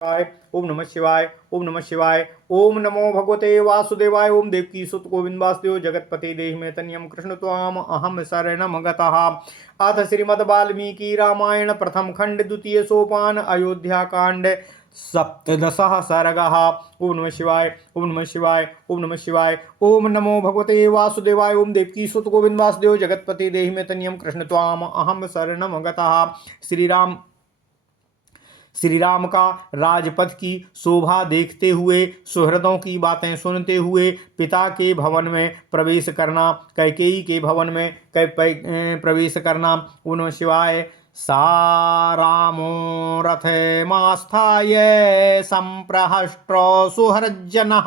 शिवाय ओम नमः शिवाय ओम नमः शिवाय ओम नमो भगवते वासुदेवाय ओम देवकी सुत गोविंद वासुदेव जगतपति देहि में तन्यम कृष्ण त्वाम अहम शरणम गतः। अथ श्रीमद् वाल्मीकि रामायण प्रथम खंड द्वितीय सोपान अयोध्या कांड सप्तदशः सर्गः। ओम नमः शिवाय ओम नमः शिवाय ओम नमः शिवाय ओम नमो भगवते वासुदेवाय ओम देवकी सुत गोविंद वासुदेव जगतपति देहि में तन्यम कृष्ण त्वाम अहम शरणम गतः। श्री राम का राजपथ की शोभा देखते हुए, सुहृदों की बातें सुनते हुए पिता के भवन में प्रवेश करना, कैकेयी के भवन में प्रवेश करना। उन शिवाय सा रामो रथमास्थाय संप्रहष्ट्रो सुहृज्जनः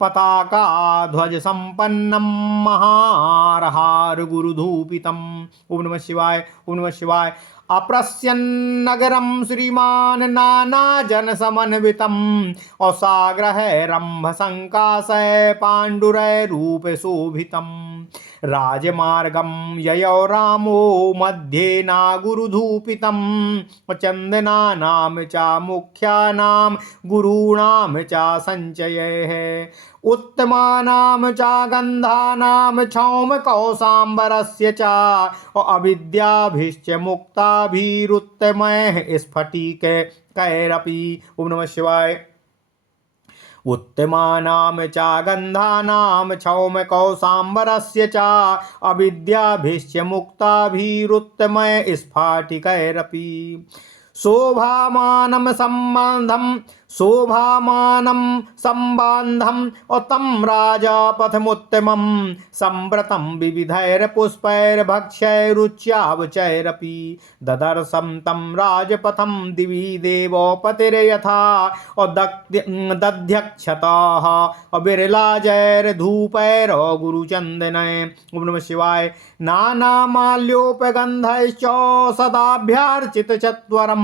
पताका ध्वज संपन्नम महारहार गुरुधूपितम। ओम नमः शिवाय ओम नमः शिवाय। अप्रस्यन्नगरं श्रीमान नाना जन समन्वितम औसाग्रह रंभ संकाशय पाण्डुरय रूप शोभितम। राजमार्गम ययो रामो मध्ये नागुरुधूपितम चंदना नाम चा मुख्यानाम गुरूणाम चा संचय उत्तमानाम चा गंधानाम क्षौम कौसाम्बरस्य चा अविद्याभिश्च मुक्ताभिरुत्तमैः स्फटिक कैरपि। ओम नमः शिवाय। उत्तमानां च गन्धानां क्षौम कौसाम्बरस्य च अविद्याभिश्च मुक्ताभिरुत्तमैः स्फाटिकैरपि। शोभामानं सम्बन्धं तं राजापथमुत्तमं संव्रतं विविधैर्पुष्पैर्भक्ष्यैरुच्यावचैरपि। ददर्शं तं राजपथं दिवि देवोपतिर्यथा दध्यक्षतः विरलाजैर्धूपैर्गुरुचन्दनै। ओम नमः शिवाय। नानामाल्योपगन्धैश्च सदाभ्यर्चितचत्वरम्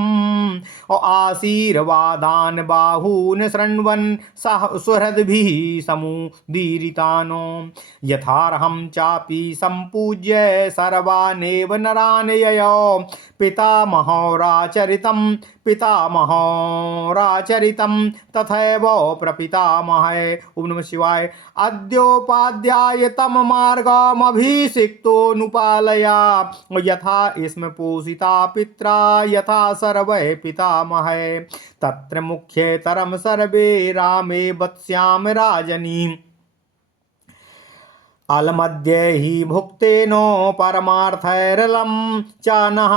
आशीर्वादान् बाहून् शृण्वन् सह सुहृद्भिः समुदीरितानो। यथार्हं चापि सम्पूज्य सर्वानेव नरान् ययौ पितामहोराचरितं तथैव प्रपितामहै। ओम नमः शिवाय। अद्योपाध्याय तम मार्गमभिषिक्तोऽनुपालया यथा स्म पोषिता पित्रा यथा सर्वै पितामहै। तत्र मुख्यतरं सर्वे रामे वत्स्याम राजनी अलमद्य हि भुक्तेनो परमार्थैरलं च नः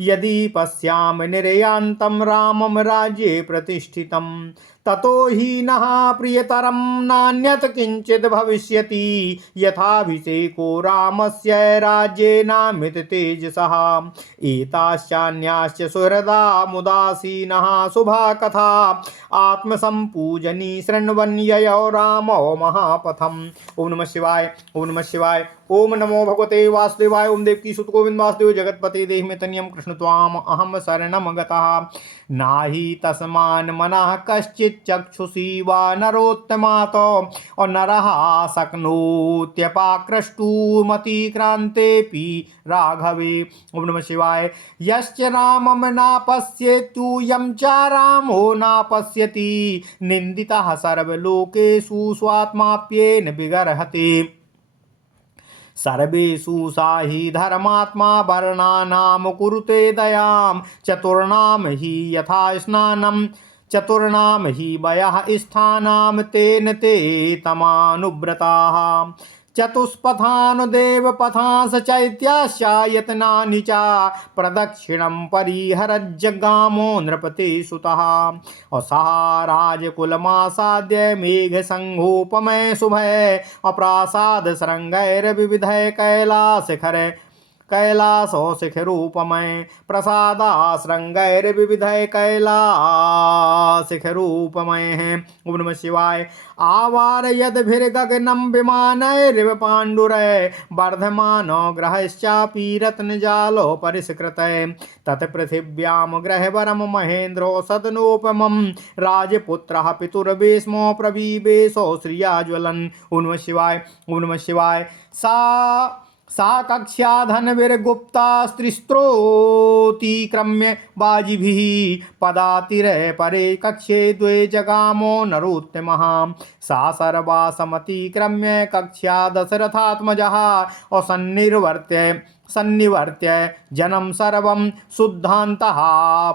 यदि पश्याम निर्यान्तं रामं राज्ये प्रतिष्ठितं ततो हि नः प्रियतरं नान्यत् किञ्चित् भविष्यति यथाभिषेको रामस्य राज्येनामित तेजसः। एताश्चान्याश्च सुहृदा मुदासीनः शुभा कथा आत्मसम्पूजनी शृण्वन् ययौ रामो महापथम्। ओम नमः शिवाय ओम नमः शिवाय ओम नमो भगवते वासुदेवाय ओम देवकी सुत गोविंद वासुदेव जगतपते देहि में तन्यम कृष्ण त्वाम अहम शरणम गतः। नाहि तस्मान् मनः कश्चित् चक्षुषी वा नरोत्तमातो और नरः शक्नोत्यपाकृष्टुमतिक्रान्तेऽपि राघवे। ओम नमः शिवाय। यश्च रामं नापश्येत्तु यं च रामो नापश्यति निन्दितः सर्वलोकेषु स्वात्माप्येन विगर्हति। सर्वेषु सा हि धर्मात्मा वर्णानां कुरुते दयां चतुर्णां हि यथा स्नानं चतुर्णां हि वयः स्थानां तेन ते तमानुव्रताः। चतुष्पथानुदेवपथांस चैत्याश्चायतनानि च प्रदक्षिणं परिहरज्जगामो नृपतिसुतः। सः राजकुलमासाद्य मेघसंघोपमय शुभय अप्रासाद शृंगैर्विविधै कैलासो शिखरूपमय प्रसादाश्रृंगैर्विविधै कैलाशिखरूपमय। ओम नमः शिवाय। आवारयद्भिर्गगनं विमानैरिव पाण्डुरै वर्धमानो ग्रहश्चापि रत्नजालो परिष्कृतै। तत्पृथिव्यां ग्रहवरं महेन्द्रो सदनोपमं राजपुत्रः पितुर्भीष्मो प्रवीवेशो श्रियाज्वलन्। ओम नमः शिवाय ओम नमः शिवाय। सा सा कक्ष्या धनवीर्गुप्ता स्त्रीस्त्रोतिक्रम्य बाजिभिः पदातिरे परे कक्षे द्वे जगामो नरोत्तमः। सा सर्वा समतिक्रम्य कक्ष्या दशरथात्मजः सन्निवर्त्य जनं सर्वं शुद्धान्तः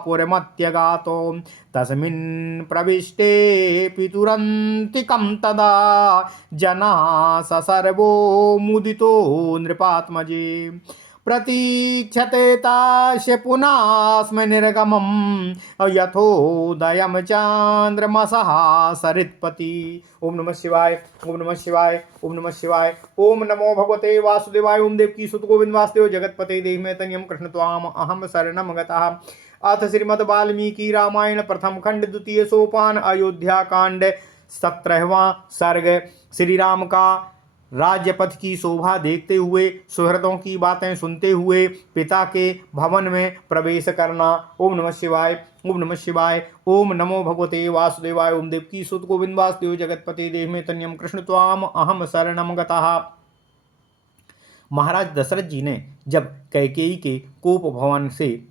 पुरमत्यगातो। तस्मिन् प्रविष्टे पितुरन्तिकं तदा जनाः स सर्वो मुदितो नृपात्मजे। प्रतीक्षते तास्य पुनस्म निर्गमं यथोदयं चान्द्रमसः सरित्पति। ओम नमः शिवाय, ओम नमः शिवाय, ओम नमः शिवाय। ओम नमो भगवते वासुदेवाय। ओम देवकी सुत गोविंद वासुदेव जगतपते देहिमे तनियम कृष्ण त्वाम अहम शरणम गतः। अथ श्रीमद् वाल्मीकि रामायण प्रथम खंड द्वितीय सोपान अयोध्या कांड 17वां सर्ग। श्री राम का राज्य पथ की शोभा देखते हुए, सुहृदों की बातें सुनते हुए पिता के भवन में प्रवेश करना। ओम नमः शिवाय, ओम नमः शिवाय। ओम नमो भगवते वासुदेवाय। ओम देवकी सुत गोविंद वासुदेव जगतपते देहिमे तनियम कृष्ण त्वाम अहम शरणम गतः। महाराज दशरथ जी ने जब कैकेयी के कोप भवन से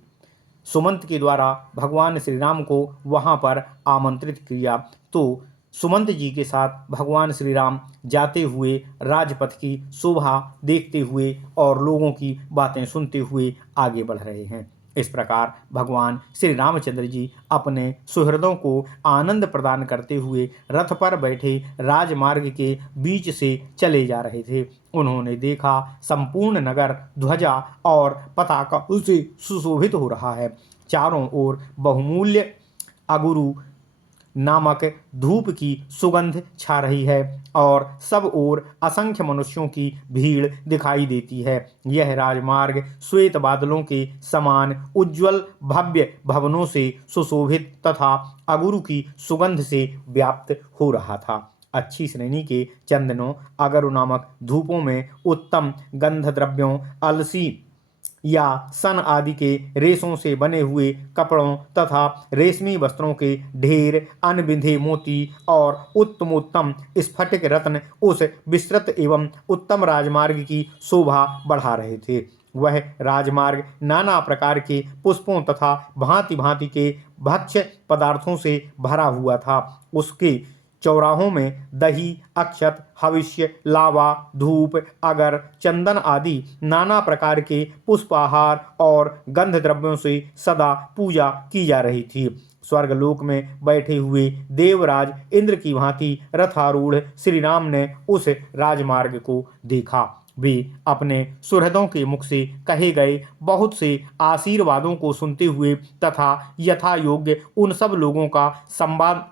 सुमंत के द्वारा भगवान श्री राम को वहां पर आमंत्रित किया, तो सुमंत जी के साथ भगवान श्री राम जाते हुए राजपथ की शोभा देखते हुए और लोगों की बातें सुनते हुए आगे बढ़ रहे हैं। इस प्रकार भगवान श्री रामचंद्र जी अपने सुहृदों को आनंद प्रदान करते हुए रथ पर बैठे राजमार्ग के बीच से चले जा रहे थे। उन्होंने देखा संपूर्ण नगर ध्वजा और पताका से सुशोभित हो रहा है। चारों ओर बहुमूल्य अगुरु नामक धूप की सुगंध छा रही है और सब ओर असंख्य मनुष्यों की भीड़ दिखाई देती है। यह राजमार्ग श्वेत बादलों के समान उज्ज्वल भव्य भवनों से सुशोभित तथा अगुरु की सुगंध से व्याप्त हो रहा था। अच्छी श्रेणी के चंदनों अगरु नामक धूपों में उत्तम गंध द्रव्यों, अलसी या सन आदि के रेशों से बने हुए कपड़ों तथा रेशमी वस्त्रों के ढेर, अनबिंधे मोती और उत्तमोत्तम स्फटिक रत्न उस विस्तृत एवं उत्तम राजमार्ग की शोभा बढ़ा रहे थे। वह राजमार्ग नाना प्रकार के पुष्पों तथा भांति भांति के भक्ष्य पदार्थों से भरा हुआ था। उसके चौराहों में दही, अक्षत, हविष्य, लावा, धूप, अगर, चंदन आदि नाना प्रकार के पुष्पाहार और गंध द्रव्यों से सदा पूजा की जा रही थी। स्वर्गलोक में बैठे हुए देवराज इंद्र की भांति रथारूढ़ श्री राम ने उस राजमार्ग को देखा। वे अपने सुहृदों के मुख से कहे गए बहुत से आशीर्वादों को सुनते हुए तथा यथा योग्य उन सब लोगों का संवाद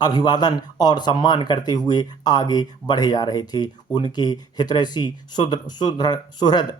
अभिवादन और सम्मान करते हुए आगे बढ़े जा रहे थे। उनके हितैषी सुहृद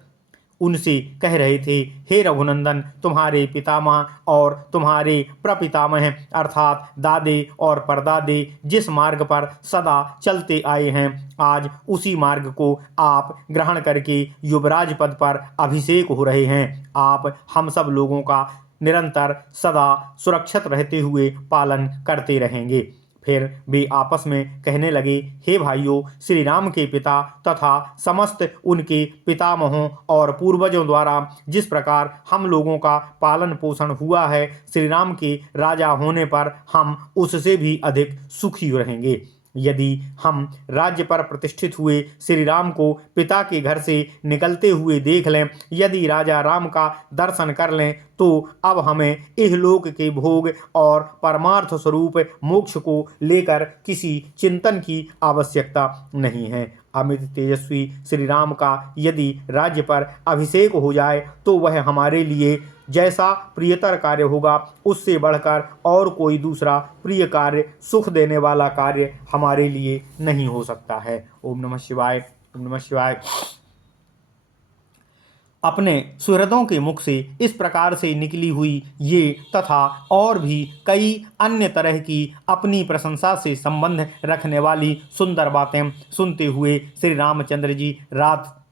उनसे कह रहे थे, हे रघुनंदन, तुम्हारे पितामह और तुम्हारे प्रपितामह अर्थात दादे और परदादे जिस मार्ग पर सदा चलते आए हैं, आज उसी मार्ग को आप ग्रहण करके युवराज पद पर अभिषेक हो रहे हैं। आप हम सब लोगों का निरंतर सदा सुरक्षित रहते हुए पालन करते रहेंगे। फिर वे आपस में कहने लगे, हे भाइयों, श्री राम के पिता तथा समस्त उनके पितामहों और पूर्वजों द्वारा जिस प्रकार हम लोगों का पालन पोषण हुआ है, श्री राम के राजा होने पर हम उससे भी अधिक सुखी रहेंगे। यदि हम राज्य पर प्रतिष्ठित हुए श्री राम को पिता के घर से निकलते हुए देख लें, यदि राजा राम का दर्शन कर लें, तो अब हमें इहलोक के भोग और परमार्थ स्वरूप मोक्ष को लेकर किसी चिंतन की आवश्यकता नहीं है। अमित तेजस्वी श्री राम का यदि राज्य पर अभिषेक हो जाए तो वह हमारे लिए जैसा प्रियतर कार्य होगा, उससे बढ़कर और कोई दूसरा प्रिय कार्य, सुख देने वाला कार्य हमारे लिए नहीं हो सकता है। ओम नमः शिवाय, ओम नमः शिवाय। अपने सुहृदों के मुख से इस प्रकार से निकली हुई ये तथा और भी कई अन्य तरह की अपनी प्रशंसा से संबंध रखने वाली सुंदर बातें सुनते हुए श्री रामचंद्र जी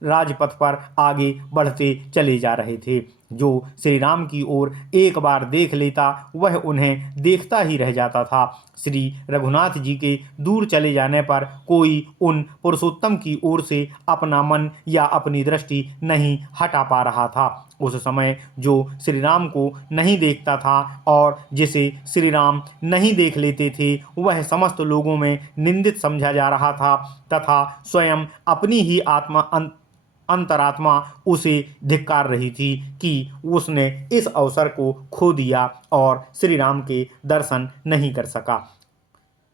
राजपथ पर आगे बढ़ते चले जा रहे थे। जो श्री राम की ओर एक बार देख लेता वह उन्हें देखता ही रह जाता था। श्री रघुनाथ जी के दूर चले जाने पर कोई उन पुरुषोत्तम की ओर से अपना मन या अपनी दृष्टि नहीं हटा पा रहा था। उस समय जो श्री राम को नहीं देखता था और जिसे श्री राम नहीं देख लेते थे वह समस्त लोगों में निंदित समझा जा रहा था तथा स्वयं अपनी ही अंतरात्मा उसे धिक्कार रही थी कि उसने इस अवसर को खो दिया और श्री राम के दर्शन नहीं कर सका।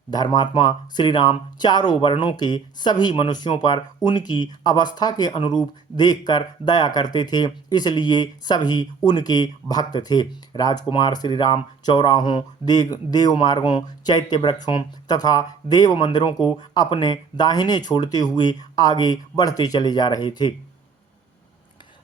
धर्मात्मा श्री राम चारों वर्णों के सभी मनुष्यों पर उनकी अवस्था के अनुरूप देखकर दया करते थे, इसलिए सभी उनके भक्त थे। राजकुमार श्री राम चौराहों, देव मार्गों, चैत्य वृक्षों तथा देव मंदिरों को अपने दाहिने छोड़ते हुए आगे बढ़ते चले जा रहे थे।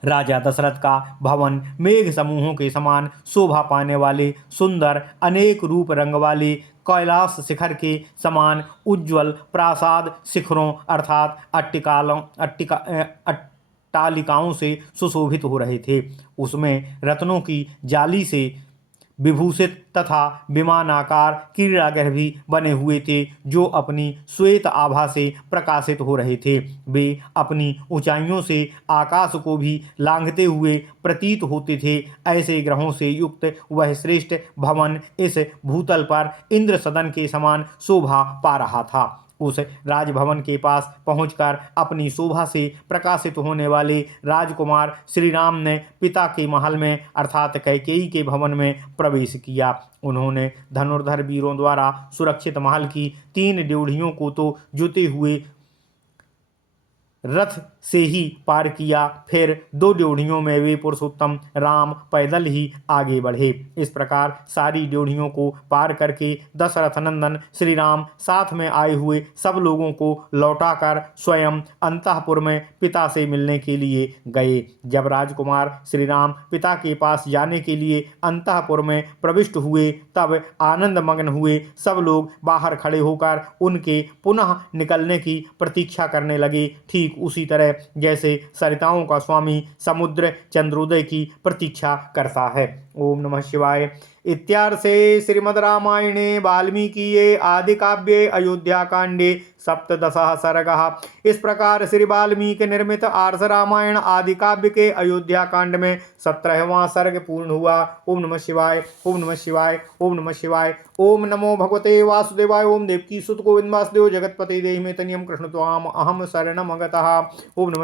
राजा दशरथ का भवन मेघ समूहों के समान शोभा पाने वाले सुंदर अनेक रूप रंग वाले कैलाश शिखर के समान उज्ज्वल प्रासाद शिखरों अर्थात अट्टालिकाओं से सुशोभित हो रहे थे। उसमें रत्नों की जाली से विभूषित तथा विमानाकार क्रीड़ागृह भी बने हुए थे जो अपनी श्वेत आभा से प्रकाशित हो रहे थे। वे अपनी ऊंचाइयों से आकाश को भी लांघते हुए प्रतीत होते थे। ऐसे ग्रहों से युक्त वह श्रेष्ठ भवन इस भूतल पर इंद्र सदन के समान शोभा पा रहा था। उस राजभवन के पास पहुंचकर अपनी शोभा से प्रकाशित होने वाले राजकुमार श्री राम ने पिता के महल में अर्थात कैकेयी के भवन में प्रवेश किया। उन्होंने धनुर्धर वीरों द्वारा सुरक्षित महल की 3 ड्योढ़ियों को तो जुते हुए रथ से ही पार किया, फिर 2 ड्योढ़ियों में वे पुरुषोत्तम राम पैदल ही आगे बढ़े। इस प्रकार सारी ड्योढ़ियों को पार करके दशरथ नंदन श्री राम साथ में आए हुए सब लोगों को लौटाकर स्वयं अंतःपुर में पिता से मिलने के लिए गए। जब राजकुमार श्री राम पिता के पास जाने के लिए अंतःपुर में प्रविष्ट हुए तब आनंद मग्न हुए सब लोग बाहर खड़े होकर उनके पुनः निकलने की प्रतीक्षा करने लगे, ठीक उसी तरह जैसे सरिताओं का स्वामी समुद्र चंद्रोदय की प्रतीक्षा करता है। ओम नमः शिवाय। इत्यार्षे श्रीमद् रामायणे वाल्मीकिये आदि काव्ये अयोध्या कांडे 17 सर्गः। इस प्रकार श्री वाल्मीकि निर्मित आर्ष रामायण आदि काव्य के अयोध्या कांड में 17वां सर्ग पूर्ण हुआ। ओम नमः शिवाय। ओम नमः शिवाय। ओम नमः शिवाय। ओम नमो भगवते वासुदेवाय। ओम देवकी सुत गोविंद वासुदेव जगतपते देहि में तनियम कृष्ण त्वाम अहम शरणम गतः। ओम नमः